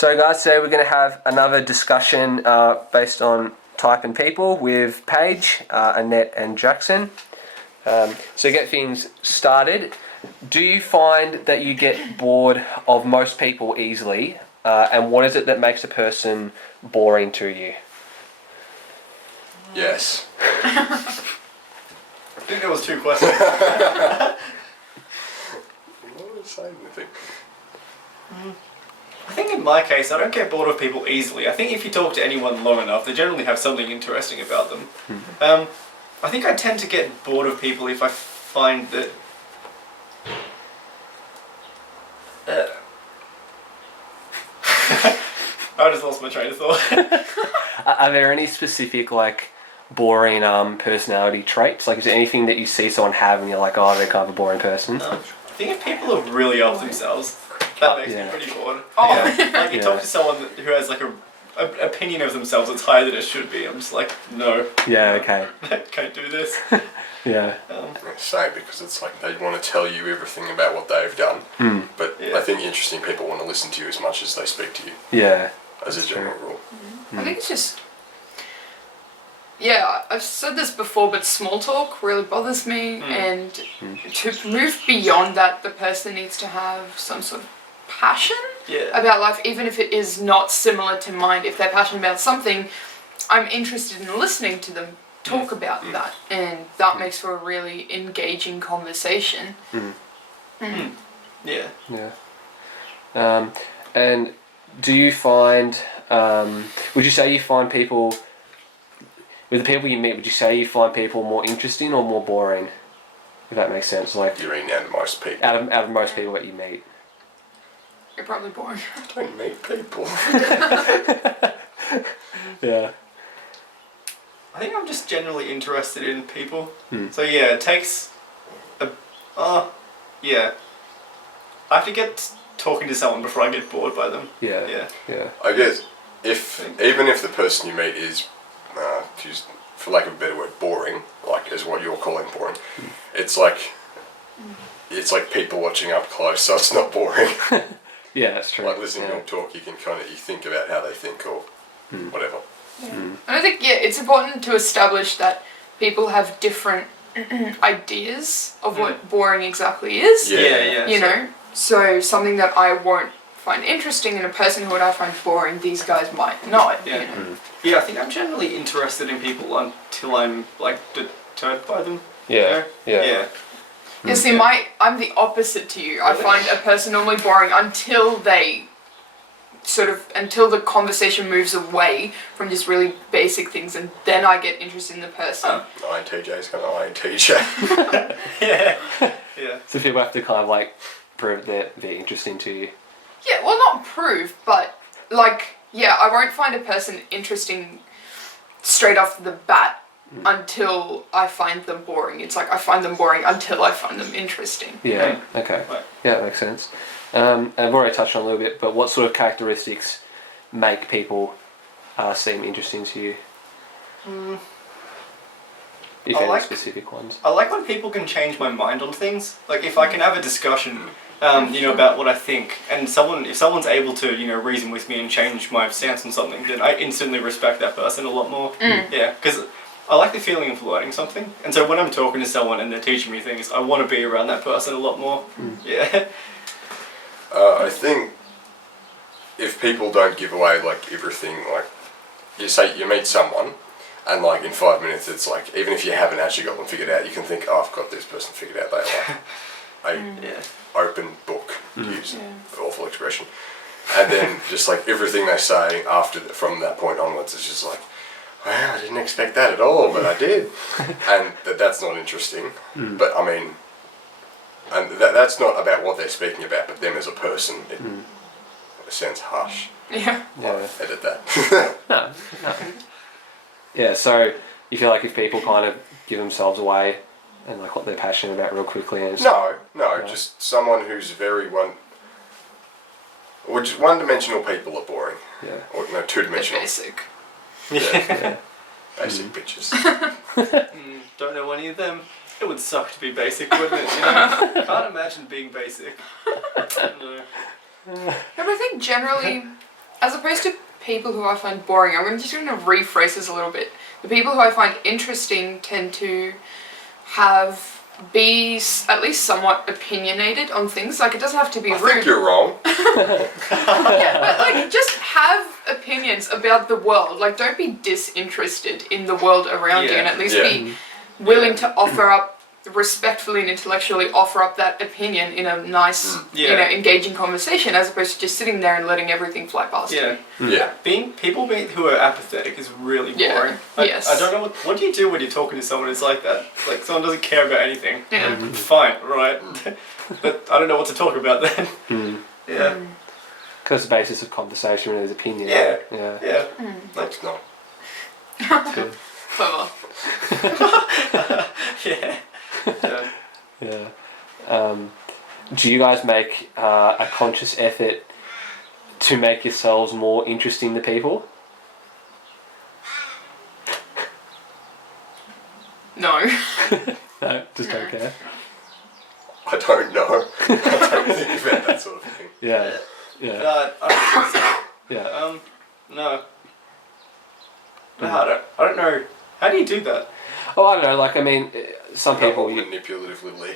So guys, today we're going to have another discussion based on type and people with Paige, Anet and Jackson. So to get things started, do you find that you get bored of most people easily? And what is it that makes a person boring to you? Yes. I think there was two questions. What was I saying? I think in my case, I don't get bored of people easily. I think if you talk to anyone long enough, they generally have something interesting about them. I think I tend to get bored of people if I find that... I just lost my train of thought. Are there any specific, boring personality traits? Like, is there anything that you see someone have and you're like, oh, they're kind of a boring person? I think if people are really off themselves, that makes me pretty bored. Oh. Yeah. Like, you talk to someone who has, an opinion of themselves that's higher than it should be, I'm just like, no. Yeah, okay. I can't do this. Yeah. Same, because it's like they want to tell you everything about what they've done, but I think interesting people want to listen to you as much as they speak to you. Yeah. As a general rule. I think it's just... Yeah, I've said this before, but small talk really bothers me, and to move beyond that, the person needs to have some sort of passion about life, even if it is not similar to mine. If they're passionate about something, I'm interested in listening to them talk about that, and that makes for a really engaging conversation. Yeah. Yeah. And do you find, would you say you find people, with the people you meet, would you say you find people more interesting or more boring? If that makes sense. Like, You mean out of most people? out of most people that you meet. You're probably boring. I don't meet people. Yeah. I think I'm just generally interested in people. So yeah, it takes yeah. I have to get talking to someone before I get bored by them. Yeah. I guess even if the person you meet is, for lack of a better word, boring, like is what you're calling boring, it's like people watching up close, so it's not boring. Yeah, that's true. Like listening to them talk, you can you think about how they think or whatever. And I think, it's important to establish that people have different ideas of what boring exactly is. Yeah. You know? So something that I won't find interesting in a person who I find boring, these guys might not. Yeah. You know? Yeah, I think I'm generally interested in people until I'm deterred by them. Yeah. You know? Yeah. You see, I'm the opposite to you. I find a person normally boring until they until the conversation moves away from just really basic things, and then I get interested in the person. INTJ's kind of INTJ. Yeah. So people have to kind of prove that they're interesting to you. Yeah, well, not prove, but I won't find a person interesting straight off the bat until I find them boring. It's like I find them boring until I find them interesting. Yeah. Okay. Right. Yeah, that makes sense. And I've already touched on a little bit, but what sort of characteristics make people seem interesting to you? If any specific ones. I like when people can change my mind on things. Like if I can have a discussion, about what I think, and if someone's able to, reason with me and change my stance on something, then I instantly respect that person a lot more. Yeah, because I like the feeling of learning something, and so when I'm talking to someone and they're teaching me things, I want to be around that person a lot more. Yeah. I think if people don't give away everything, you say you meet someone and in 5 minutes it's even if you haven't actually got them figured out, you can think, oh, I've got this person figured out. They are open book, to use an awful expression. And then just everything they say from that point onwards is just wow, I didn't expect that at all, but I did. And that's not interesting. But I mean, and that's not about what they're speaking about, but them as a person. It sounds harsh. Yeah. Edit that. No. Yeah, so you feel like if people kind of give themselves away and what they're passionate about real quickly, and No, just someone who's very one-dimensional people are boring. Yeah. Or no, two-dimensional. Basic. Yeah. Basic bitches. Don't know any of them. It would suck to be basic, wouldn't it? Can't imagine being basic. No. Yeah, but I think generally as opposed to people who I find boring, I'm just going to rephrase this a little bit. The people who I find interesting tend to be at least somewhat opinionated on things. Like, it doesn't have to be rude. I think you're wrong. Yeah, but like, just have opinions about the world. Like, don't be disinterested in the world around you, and at least be willing to offer up, respectfully and intellectually offer up that opinion in a nice, engaging conversation, as opposed to just sitting there and letting everything fly past you. Yeah. People who are apathetic is really boring. Yes. I don't know what do you do when you're talking to someone who's like that? Like, someone doesn't care about anything. Yeah. Fine, right? But I don't know what to talk about then. Yeah. Because the basis of conversation is opinion. Yeah. Yeah. That's not. Good. Clever. Yeah. Yeah. Do you guys make a conscious effort to make yourselves more interesting to people? No. No, just don't care. I don't know. I don't think about that sort of thing. Yeah. Yeah. I don't think so. Yeah. No. No, I don't know. How do you do that? Oh, I don't know. Like, I mean, some people. Manipulative little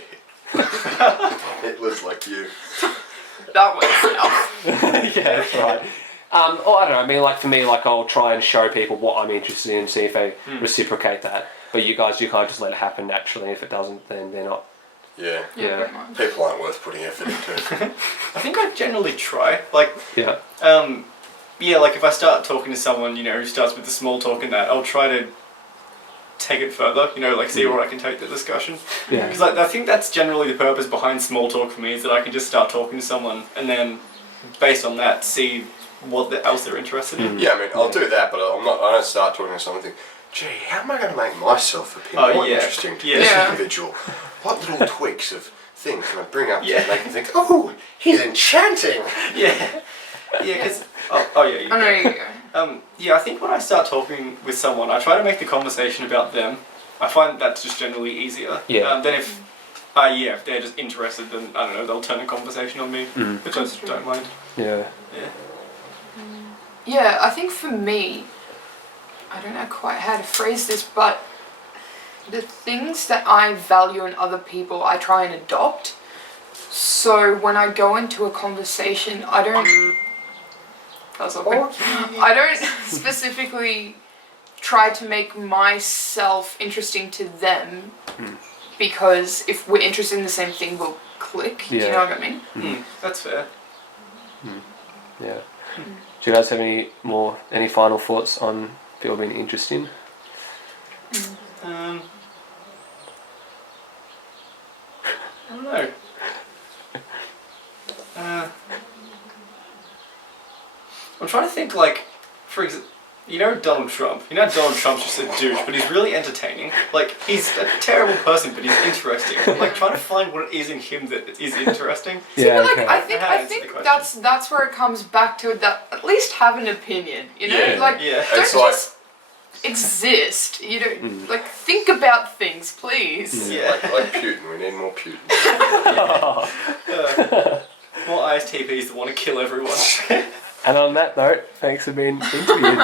Hitlers like you. That works out. Yeah, that's right. Oh, I don't know. I mean, like, for me, like, I'll try and show people what I'm interested in and see if they reciprocate that. But you guys, you kind of just let it happen naturally. If it doesn't, then they're not. Yeah. Yeah. Pretty much. People aren't worth putting effort into. I think I generally try. Like, Yeah. like if I start talking to someone, who starts with the small talk and that, I'll try to take it further, like see where I can take the discussion. Yeah. Because I think that's generally the purpose behind small talk for me, is that I can just start talking to someone and then, based on that, see what else they're interested in. Yeah, I mean, I'll do that, but I don't start talking to someone and think, gee, how am I going to make myself appear more interesting to this individual? What little tweaks of things can I bring up to make them think, oh, he's enchanting? Yeah. Yeah, because... you I know you go. I think when I start talking with someone, I try to make the conversation about them. I find that's just generally easier. Yeah. Then if they're just interested, then, I don't know, they'll turn the conversation on me, which I just don't mind. Yeah. Yeah. Yeah, I think for me, I don't know quite how to phrase this, but the things that I value in other people, I try and adopt. So when I go into a conversation, I don't... That's awkward. I don't specifically try to make myself interesting to them, because if we're interested in the same thing, we'll click. Do you know what I mean? That's fair. Yeah. Do you guys have any final thoughts on people being interesting? I don't know. I'm trying to think, like, for example, Donald Trump. Donald Trump's just a douche, but he's really entertaining. Like, he's a terrible person, but he's interesting. I'm, like, trying to find what it is in him that is interesting. Yeah. But, like, Okay. I think that's where it comes back to, that at least have an opinion. Yeah. Like, Yeah. don't It's like- just exist. You don't like think about things, please. Yeah. Like Putin, we need more Putin. More ISTPs that want to kill everyone. And on that note, thanks for being interviewed.